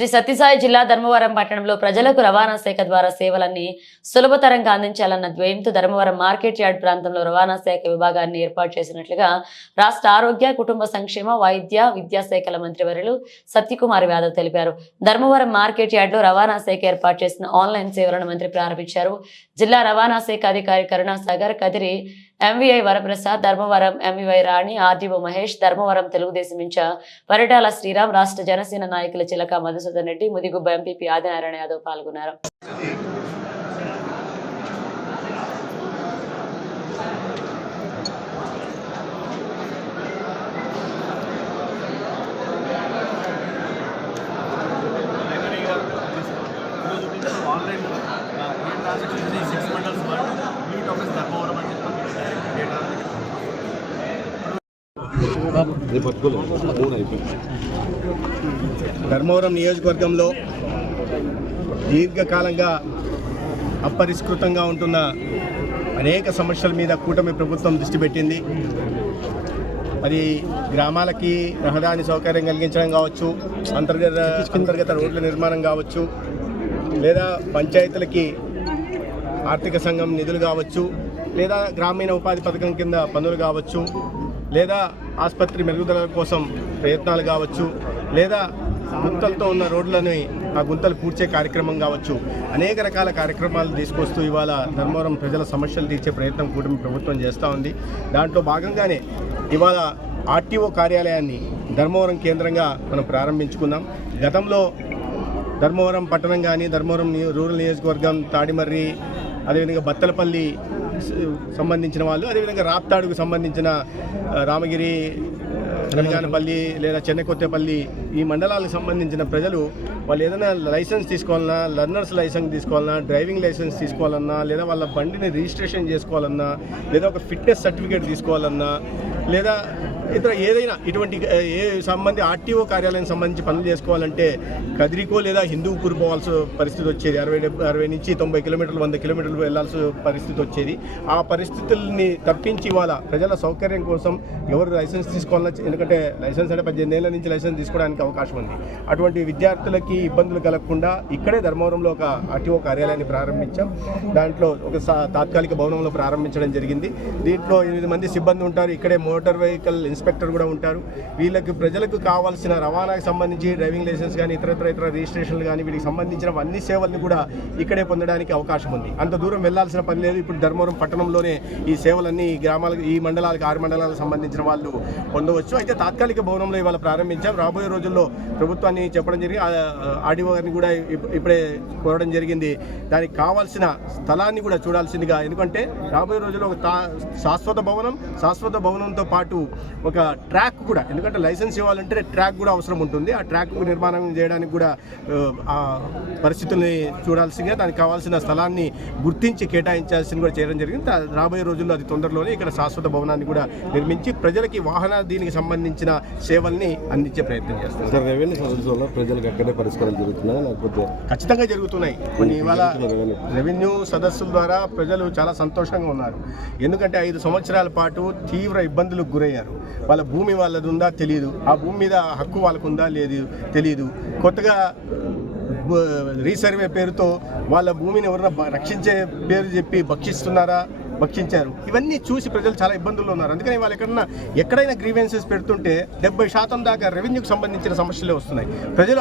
శ్రీ సత్యసాయి జిల్లా ధర్మవరం పట్టణంలో ప్రజలకు రవాణా శాఖ ద్వారా సేవలన్నీ సులభతరంగా అందించాలన్న ధ్యేయంతో ధర్మవరం మార్కెట్ యార్డ్ ప్రాంతంలో రవాణా శాఖ విభాగాన్ని ఏర్పాటు చేసినట్లుగా రాష్ట్ర ఆరోగ్య కుటుంబ సంక్షేమ వైద్య విద్యాశాఖల మంత్రివర్యులు సత్యకుమార్ యాదవ్ తెలిపారు. ధర్మవరం మార్కెట్ యార్డ్లో రవాణా శాఖ ఏర్పాటు చేసిన ఆన్లైన్ సేవలను మంత్రి ప్రారంభించారు. జిల్లా రవాణా శాఖ అధికారి కరుణాసాగర్, కదిరి ఎంవీఐ వరప్రసాద్, ధర్మవరం ఎంవీఐ రాణి, ఆర్డీఓ మహేష్, ధర్మవరం తెలుగుదేశం ఇన్ఛార్జ్ పరిటాల శ్రీరామ్, రాష్ట్ర జనసేన నాయకుల చిలక మధుసూదన్ రెడ్డి, ముదిగుబ్బ ఎంపీపీ ఆదినారాయణ యాదవ్ పాల్గొన్నారు. ధర్మవరం నియోజకవర్గంలో దీర్ఘకాలంగా అపరిష్కృతంగా ఉంటున్న అనేక సమస్యల మీద కూటమి ప్రభుత్వం దృష్టి పెట్టింది. మరి గ్రామాలకి రహదారి సౌకర్యం కలిగించడం కావచ్చు, అంతర్గత రోడ్ల నిర్మాణం కావచ్చు, లేదా పంచాయతీలకి ఆర్థిక సంఘం నిధులు కావచ్చు, లేదా గ్రామీణ ఉపాధి పథకం కింద పనులు కావచ్చు, లేదా ఆసుపత్రి మెరుగుదల కోసం ప్రయత్నాలు కావచ్చు, లేదా గుంతలతో ఉన్న రోడ్లని ఆ గుంతలు పూడ్చే కార్యక్రమం కావచ్చు, అనేక రకాల కార్యక్రమాలు తీసుకొస్తూ ఇవాళ ధర్మవరం ప్రజల సమస్యలు తీర్చే ప్రయత్నం కూటమి ప్రభుత్వం చేస్తూ ఉంది. దాంట్లో భాగంగానే ఇవాళ ఆర్టీఓ కార్యాలయాన్ని ధర్మవరం కేంద్రంగా మనం ప్రారంభించుకున్నాం. గతంలో ధర్మవరం పట్టణం కానీ, ధర్మవరం రూరల్ నియోజకవర్గం, తాడిమర్రి, అదేవిధంగా బత్తలపల్లి సంబంధించిన వాళ్ళు, అదేవిధంగా రాప్తాడుకు సంబంధించిన రామగిరి, కనగానపల్లి లేదా చెన్నకొత్తపల్లి ఈ మండలాలకు సంబంధించిన ప్రజలు వాళ్ళు ఏదైనా లైసెన్స్ తీసుకోవాలన్నా, లర్నర్స్ లైసెన్స్ తీసుకోవాలన్నా, డ్రైవింగ్ లైసెన్స్ తీసుకోవాలన్నా, లేదా వాళ్ళ బండిని రిజిస్ట్రేషన్ చేసుకోవాలన్నా, లేదా ఒక ఫిట్నెస్ సర్టిఫికేట్ తీసుకోవాలన్నా, లేదా ఇతర ఏదైనా ఇటువంటి సంబంధి ఆర్టీఓ కార్యాలయం సంబంధించి పనులు చేసుకోవాలంటే కదిరికో లేదా హిందూపూర్ పోవాల్సిన పరిస్థితి వచ్చేది. 60 నుంచి 90 కిలోమీటర్లు, 100 కిలోమీటర్లు వెళ్లాల్సిన పరిస్థితి వచ్చేది. ఆ పరిస్థితుల్ని తప్పించి ఇవాళ ప్రజల సౌకర్యం కోసం ఎవరు లైసెన్స్ తీసుకోవాలన్నా, ఎందుకంటే లైసెన్స్ అంటే 18 ఏళ్ల నుంచి లైసెన్స్ తీసుకోవడానికి అవకాశం ఉంది. అటువంటి విద్యార్థులకి ఇబ్బందులు కలగకుండా ఇక్కడే ధర్మవరంలో ఒక ఆర్టీఓ కార్యాలయాన్ని ప్రారంభించాం. దాంట్లో ఒక తాత్కాలిక భవనంలో ప్రారంభించడం జరిగింది. దీంట్లో 8 మంది సిబ్బంది ఉంటారు. ఇక్కడే మోటార్ వెహికల్ ఇన్స్పెక్టర్ కూడా ఉంటారు. వీళ్ళకి ప్రజలకు కావాల్సిన రవాణాకు సంబంధించి డ్రైవింగ్ లైసెన్స్ కానీ, ఇతర రిజిస్ట్రేషన్లు కానీ, వీటికి సంబంధించిన అన్ని సేవల్ని కూడా ఇక్కడే పొందడానికి అవకాశం ఉంది. అంత దూరం వెళ్లాల్సిన పని లేదు. ఇప్పుడు ధర్మవరం పట్టణంలోనే ఈ సేవలన్నీ గ్రామాలకు, ఈ మండలాలకు, 6 మండలాలకు సంబంధించిన వాళ్ళు పొందవచ్చు. అయితే తాత్కాలిక భవనంలో ఇవాళ ప్రారంభించాం. రాబోయే రోజుల్లో ప్రభుత్వాన్ని చెప్పడం జరిగింది, ఆర్డీఓ గారిని కూడా ఇప్పుడే కోరడం జరిగింది. దానికి కావాల్సిన స్థలాన్ని కూడా చూడాల్సిందిగా, ఎందుకంటే రాబోయే రోజుల్లో ఒక శాశ్వత భవనంతో పాటు ఒక ట్రాక్ కూడా, ఎందుకంటే లైసెన్స్ ఇవ్వాలంటే ట్రాక్ కూడా అవసరం ఉంటుంది. ఆ ట్రాక్ నిర్మాణం చేయడానికి కూడా ఆ పరిస్థితుల్ని చూడాల్సిందిగా, దానికి కావాల్సిన స్థలాన్ని గుర్తించి కేటాయించాల్సింది కూడా చేయడం జరిగింది. రాబోయే రోజుల్లో అది తొందరలోనే ఇక్కడ శాశ్వత భవనాన్ని కూడా నిర్మించి ప్రజలకి వాహన దీనికి సంబంధించిన సేవల్ని అందించే ప్రయత్నం చేస్తారు. రెవెన్యూ సదస్సు వల్ల ప్రజలకు ఎక్కడే పరిష్కారం జరుగుతున్నాయి, లేకపోతే ఖచ్చితంగా జరుగుతున్నాయి. కొన్ని ఇవాళ రెవెన్యూ సదస్సుల ద్వారా ప్రజలు చాలా సంతోషంగా ఉన్నారు. ఎందుకంటే 5 సంవత్సరాల పాటు తీవ్ర ఇబ్బందులకు గురయ్యారు. వాళ్ళ భూమి వాళ్ళది ఉందా తెలియదు, ఆ భూమి మీద హక్కు వాళ్ళకు ఉందా లేదు తెలియదు. కొత్తగా రీసర్వే పేరుతో వాళ్ళ భూమిని ఎవరైనా రక్షించే పేరు చెప్పి భక్షించారు. ఇవన్నీ చూసి ప్రజలు చాలా ఇబ్బందుల్లో ఉన్నారు. అందుకని వాళ్ళు ఎక్కడైనా గ్రీవెన్సెస్ పెడుతుంటే 70% దాకా రెవెన్యూకి సంబంధించిన సమస్యలే వస్తున్నాయి. ప్రజలు